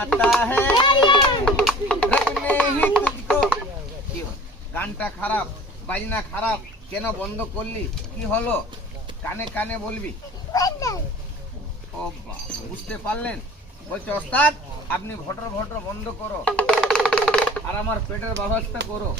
आता है रखने ही तुझको। কি হলো? গানটা খারাপ, বাজনা খারাপ, কেন বন্ধ করলি? কি হলো? কানে কানে বলবি। ও বাবা, বুঝতে পারলেন? বলছে ওস্তাদ আপনি ভটর ভটর বন্ধ করো আর আমার পেটের ব্যবস্থা করো।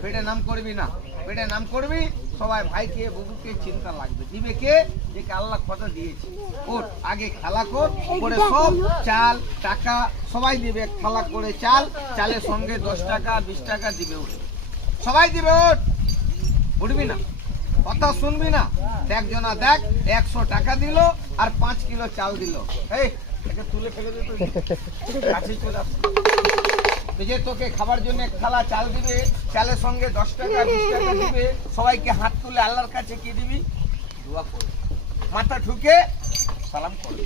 পেটে নাম করবি না, পেটে নাম করবি সবাই ভাইকে বুবুকে চিন্তা লাগবে। দিবে কে? যে আল্লাহ কথা দিয়েছে। ওর আগে খেলা কর, করে সব চাল টাকা সবাই দিবে। খেলা করে চাল, চালের সঙ্গে 10 টাকা 20 টাকা দিবে। ওর সবাই দিবে। ওর উঠবি না, কথা শুনবি না। দেখ জনা দেখ 100 টাকা দিল আর 5 কিলো চাল দিল। এই একে তুলে ফেলে দে তো, কাছে চলে আস। যে তোকে খাবার জন্য এক থালা চাল দিবে, চালের সঙ্গে 10 টাকা 20 টাকা দিবে। সবাইকে হাত তুলে আল্লাহর কাছে কি দিবি? দোয়া করবি, মাথা ঠুকে সালাম করবি।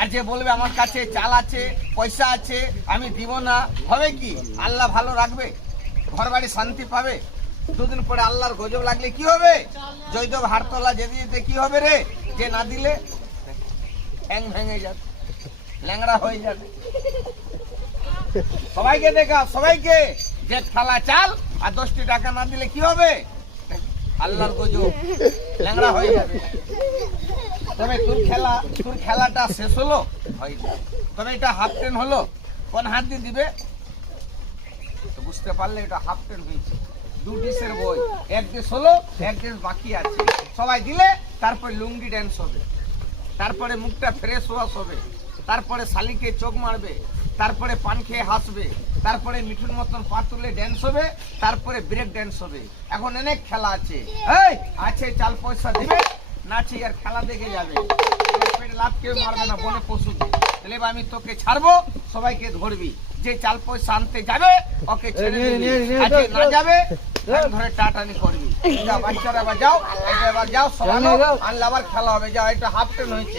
আর যে বলবে আমার কাছে চাল আছে পয়সা আছে আমি দিব না, হবে কি? আল্লাহ ভালো রাখবে, ঘর বাড়ি শান্তি পাবে। দুদিন পরে আল্লাহর গজব লাগলে কি হবে? জয়দেব হারতলা যেতে যেতে কি হবে রে? যে না দিলে ঠ্যাং ভেঙে যাবে, ল্যাংড়া হয়ে যাবে। সবাইকে দেখা, সবাইকে যে থালা চাল আর 10টি টাকা না দিলে কি হবে? আল্লাহর গজব, ল্যাংড়া হয়ে যাবে। তবে তোর খেলাটা শেষ হলো, তবে এটা হাফ টেন হলো। কোন হাত দিয়ে দিবে? বুঝতে পারলে এটা হাফ টেন হয়েছে। 2 ডিশের বই, 1 ডিশ হলো, 1 ডিশ বাকি আছে। সবাই দিলে তারপরে লুঙ্গি ড্যান্স হবে, তারপরে মুখটা ফ্রেশ ওয়াশ হবে, তারপরে শালিকে চোখ মারবে, তারপরে পান খেয়ে হাসবে, তারপরে মিঠুর মতন পা তুলে ড্যান্স হবে, তারপরে ব্রেক ড্যান্স হবে। এখন অনেক খেলা আছে। এই আছে চাল পয়সা দিবে, নাচি আর খেলা দেখে যাবে। পেটে লাভ কেউ মারবে না, বনে পশুকে। তাহলে আমি তোকে ছাড়বো, সবাইকে ধরবি। যে চাল পয়সা আনতে যাবে ওকে ছেড়ে দিবি, আর যে না যাবে ধরে টাটানি করবি। বাচ্চারা এবার যাও, এটা এবার যাও সবাই আনলে আবার খেলা হবে। যাও, এটা হাফ টেন হয়েছে।